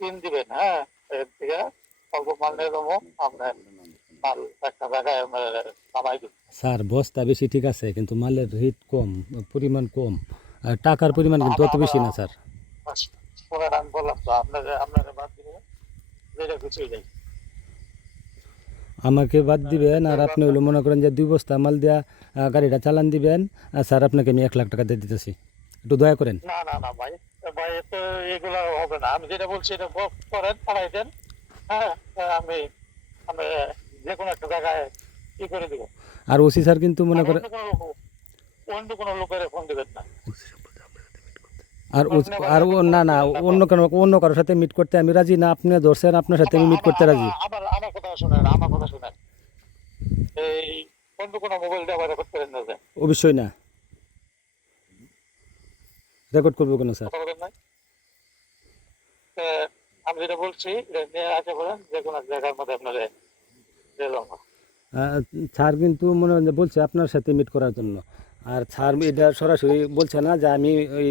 Pin দিবেন, হ্যাঁ, এর থেকে অল্প মাল নিয়ে যাবো, আপনার মাল একটা জায়গায় নামাই দিন। স্যার বস্তা বেশি ঠিক আছে, কিন্তু মালের রেট কম, পরিমাণ কম, আর টাকার পরিমাণ কিন্তু আমার অত আমার বেশি না স্যার। শোনেন, আমি বললাম তো আপনাদের বাদ দিবেন, যেটা কিছুই নেই। আমাকে বাদ দিবেন, আর আপনি কথা- হলো মনে করেন যে 2 বস্তা মাল দিয়া গাড়িটা চালান দিবেন, আর স্যার আপনাকে আমি 1 লাখ টাকা দিয়ে দিতেছি, একটু দয়া করেন। না না না ভাই, ভাই তো এগুলো হবে না। আমি যেটা বলছি এটা করেন, পাঠাই দেন। হ্যাঁ, আমি আমি যে কোনো একটা জায়গায় ই করে দিব। আর ওসি স্যার কিন্তু মনে আর করেন, অন্য কোনো লোকের ফোন দিবেন না। আর আর না না, অন্য কারোর সাথে মিট করতে আমি রাজি না। আপনি ধরছেন, আপনার সাথে আমি মিট করতে রাজি। আমার কথা শুনেন, আমার কথা শুনেন। এই অন্য কোনো মোবাইল ব্যবহার করতে পারেন না যে, অবশ্যই না, রেকর্ড করবো কেন স্যার? কথা বলেন নাই। তো আমি যেটা বলছি এটা নিয়ে আসে বলেন, যে কোনো এক জায়গার মধ্যে আপনাদের দিলাম। আহ, স্যার কিন্তু মনে হয় যে বলছে আপনার সাথে মিট করার জন্য, আর স্যার এটা সরাসরি বলছে না যে আমি ওই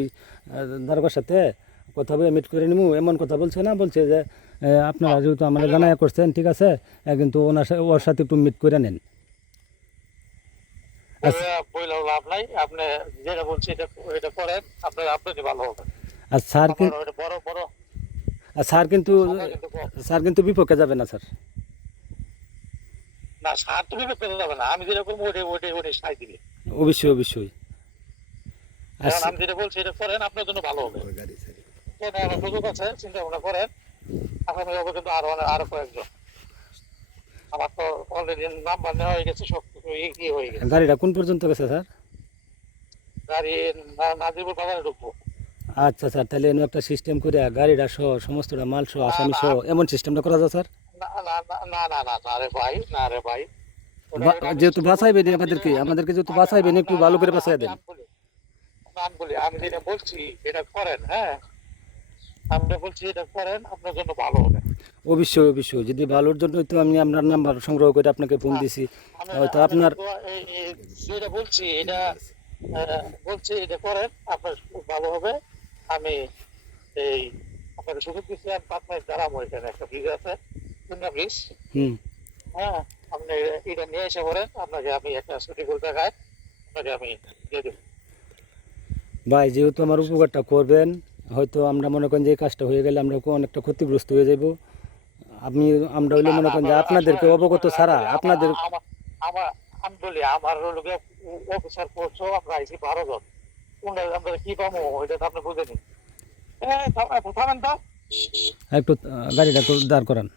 দারোগার সাথে কথা বলে মিট করে নিবো, এমন কথা বলছে না। বলছে যে আপনারা যেহেতু আমার জানাই করছেন, ঠিক আছে, কিন্তু ওর সাথে একটু মিট করে নেন। আচ্ছা, বইলেও লাভ নাই। আপনি যেটা বলছি এটা এটা করেন, আপনারই ভালো হবে। আর স্যার আমার কিন্তু ওইটা বড় বড় আর স্যার কিন্তু সময় কিন্তু কম। স্যার কিন্তু বিপক্ষে যাবে না স্যার। না, সার তো বিবেক পেতে যাবে না। আমি যেরকম ওইটাই সাই দিবি। অবশ্যই অবশ্যই। আর এখন আমি যেটা বলছি এটা করেন, আপনার জন্য ভালো হবে। আমার সুযোগ আছে, চিন্তা ভাবনা করেন। আসামি হবে কিন্তু আরো কয়েকজন। আমার তো অলরেডি নাম্বার নেওয়া হয়ে গেছে, সব কিছু ইয়ে হয়ে গেছে। গাড়িটা কোন পর্যন্ত গেছে স্যার? গাড়ি নাজিরপুর বাজারে ঢুকবো। আচ্ছা স্যার, তাহলে এমন একটা সিস্টেম করে গাড়িটা সহ সমস্তটা মাল সহ না আসামি না সহ এমন সিস্টেমটা করা যায় স্যার। না না না না না না না রে ভাই, না রে ভাই। আমি যেহেতু বাঁচাইবেন আমাদেরকে যেহেতু বাঁচাইবেন, একটু ভালো করে বাঁচাই দেন। আমি যেটা বলছি এটা করেন, হ্যাঁ, আমি বলছি এটা করেন, আপনার জন্য ভালো হবে। অবশ্যই অবশ্যই, যদি ভালোর জন্য তো আমি আপনার নাম্বার সংগ্রহ করে আপনাকে ফোন হ্যাঁ, দিছি। আমি হয়তো আমি আপনার কিন্তু যেটা বলছি এটা বলছি এটা করেন, আপনার খুব ভালো হবে। আমি এই আপনাকে সুযোগ দিচ্ছি, আমি 5 মাস দাঁড়াবো। এখানে একটা ব্রিজ আছে, খুলনা ব্রিজ। হুম। হ্যাঁ, আপনি এটা নিয়ে এসে বলেন, আপনাকে আমি একটা সুটিকুল জায়গায় আপনাকে আমি দিয়ে দেবো। ভাই, যেহেতু আমার উপকারটা করবেন, হয়তো আমরা মনে করেন যে এই কাজটা হয়ে গেলে আমরা অনেকটা ক্ষতিগ্রস্ত হয়ে যাব। আপনি আমরা হইলে না মনে না, করেন যে আপনাদেরকে শোনেন অবগত শোনেন, ছাড়া আপনাদের। আমার আমি বলি আমার লোকে অফিসার করছো, আমরা আইসি 12 জন। কোনটা আমরা কি পাবো ওইটা তো আপনি বুঝেনি। থামেন তো। একটু গাড়িটা একটু দাঁড় করান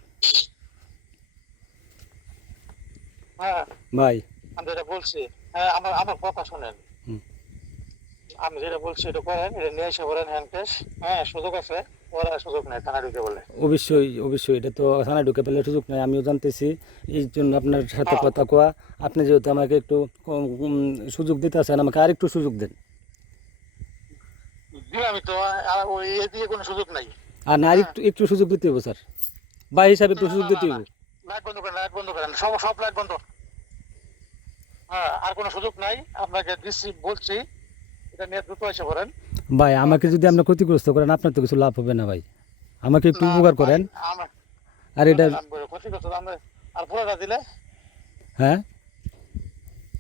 হ্যাঁ, ভাই। আমি যেটা বলছি, হ্যাঁ, আমার আমার কথা শোনেন। হুম। আমি যেটা বলছি এটা করেন, এটা নিয়ে এসে বলেন হ্যান্ড ক্যাশ। হ্যাঁ, সুযোগ আছে। ওরা সুযোগ নেই, থানা ঢুকে বলে। অবশ্যই অবশ্যই, এটা তো থানায় ঢুকে পেলে সুযোগ নেই, আমিও জানতেছি। এই জন্য আপনার সাথে হ্যাঁ, কথা কোয়া। আপনি যেহেতু আমাকে একটু সুযোগ দিতে আছেন, আমাকে আরেকটু সুযোগ দেন। আমি তো ওই এ দিয়ে কোনো সুযোগ নাই। আর না, হ্যাঁ, আরেকটু একটু সুযোগ দিতে হবে স্যার, ভাই হিসাবে একটু না সুযোগ না না দিতে না, হবে। লাইট বন্ধ করেন, লাইট বন্ধ করেন, সব সব লাইট বন্ধ। হ্যাঁ, আর কোনো সুযোগ নাই। আপনাকে দিচ্ছি বলছি, এটা নিয়ে দ্রুত এসে পড়েন। ভাই, আমাকে ওকে। যদি আপনি ক্ষতিগ্রস্ত করেন, আপনার তো কিছু লাভ হবে না ভাই। আমাকে একটু না রে উপকার ভাই, করেন। আমার আর এটা, শোনেন, আমি ক্ষতি করতে আমরা আর পুরোটা দিলে, হ্যাঁ,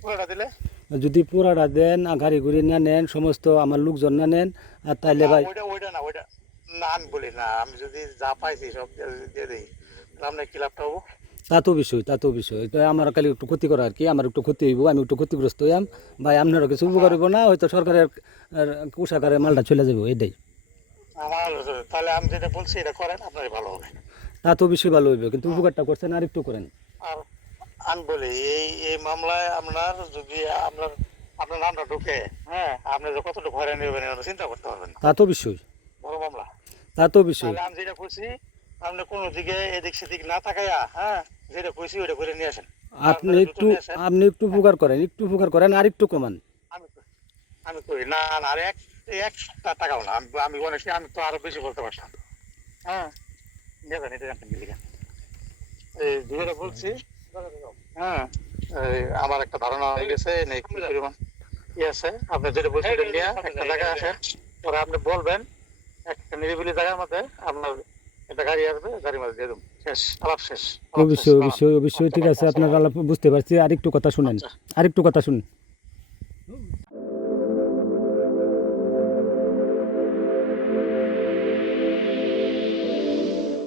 পুরোটা দিলে যদি পুরাটা দেন আর গাড়ি ঘুরি না নেন, সমস্ত আমার লোকজন না নেন, আর তাইলে না, ভাই। ওইটা না, ওইটা না, আমি বলি না, আমি যদি যা পাইছি সব দিয়ে দিই, তাহলে আপনার কি লাভটা হবো? তা তো বিষয় এটা আমার খালি একটু ক্ষতি করা আর কি, আমার একটু ক্ষতি হইব, আমি একটু ক্ষতিগ্রস্ত হইয়াম। ভাই, আপনারও কিছু উপকার হ্যাঁ, হইব না, হয়তো সরকারের কোষাগারে মালটা চলে যাবো, এটাই। আমার তাহলে আমি যেটা বলছি এটা করেন, আপনারই ভালো হবে। তা তো বিষয় ভালো হইবে, কিন্তু হ্যাঁ, উপকারটা করছেন আর একটু করেন। আর আমি বলি এই এই মামলায় আপনার যদি আপনার আপনার নামটা ঢুকে, হ্যাঁ, আপনি যে কতটুকু হয়রানি নেবেন এটা চিন্তা করতে পারবেন না। তা তো বিষয় বড় মামলা। তা তো বিষয়। তাহলে আমি যেটা করছি, আপনি কোনো দিকে এদিক সেদিক না তাকাইয়া, হ্যাঁ, যেটা কইছি ওইটা করে নিয়ে আসেন। আপনি তাড়াতাড়ি দ্রুত একটু নিয়ে আসেন। আপনি একটু হ্যাঁ, উপকার করেন, একটু উপকার করেন, আর একটু কমান। আমি আমি করি না না, আর এক সপ্তাহ টাকাও না। আমি আমি অনেক, আমি তো আরো বেশি বলতে পারতাম। হ্যাঁ, নেবেন এটা জানতেন কি লিখা। এই যেটা বলছি, হ্যাঁ, এই আমার একটা ধারণা হয়ে গেছে নেই কি পরিমাণ ই আছে। আপনি যেটা বলছেন এটা নিয়ে একটা জায়গায় আসেন, পরে আপনি বলবেন একটা নিরিবিলি জায়গার মধ্যে আপনার একটা গাড়ি আসবে, গাড়ির মাঝে দিয়ে দেবো, শেষ, আলাপ শেষ, আলাপ শেষ, অবশ্যই অবশ্যই অবশ্যই ঠিক আছে, আপনার আলাপ বুঝতে পারছি। আরেকটু কথা শুনেন, আচ্ছা। আরেকটু কথা শুনেন।